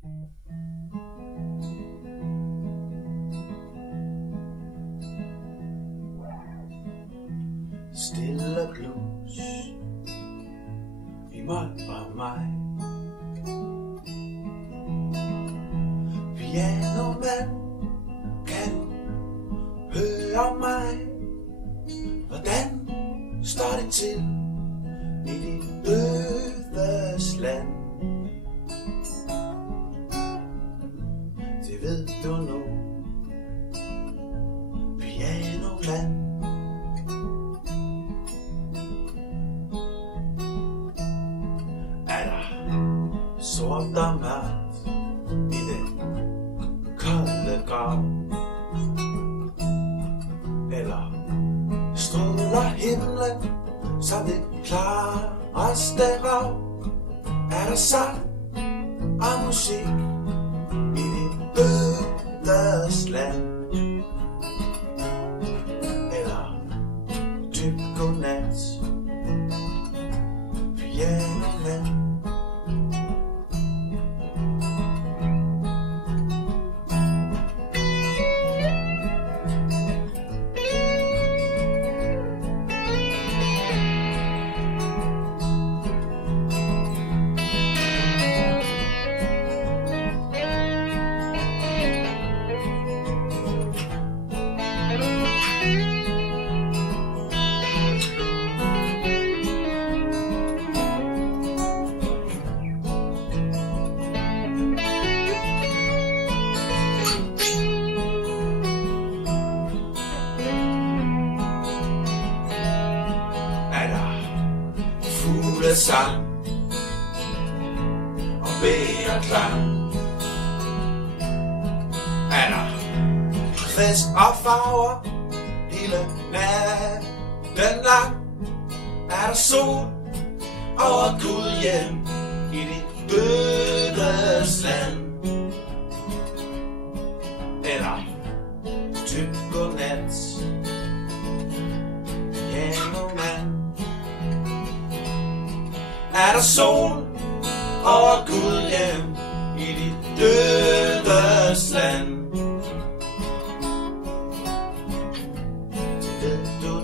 Stille blues i mig og mig. Pianomand, kan du høre mig? Hvordan står det til i dit dødes land? Det ved du nu, pianomand. Er der sort og mørkt i den kolde grav? Eller stråler himlen som det klareste hav? Er der sang og musik i dit dødes land? Eller dyb godnat, pianomand. Sang og bærerklang. Er der fest og farver hele natten lang? Er der sol over Gudhjem i dit dødes land? Eller dyb godnat, pianomand. Er der sol over Gudhjem i dit dødes land? Det ved du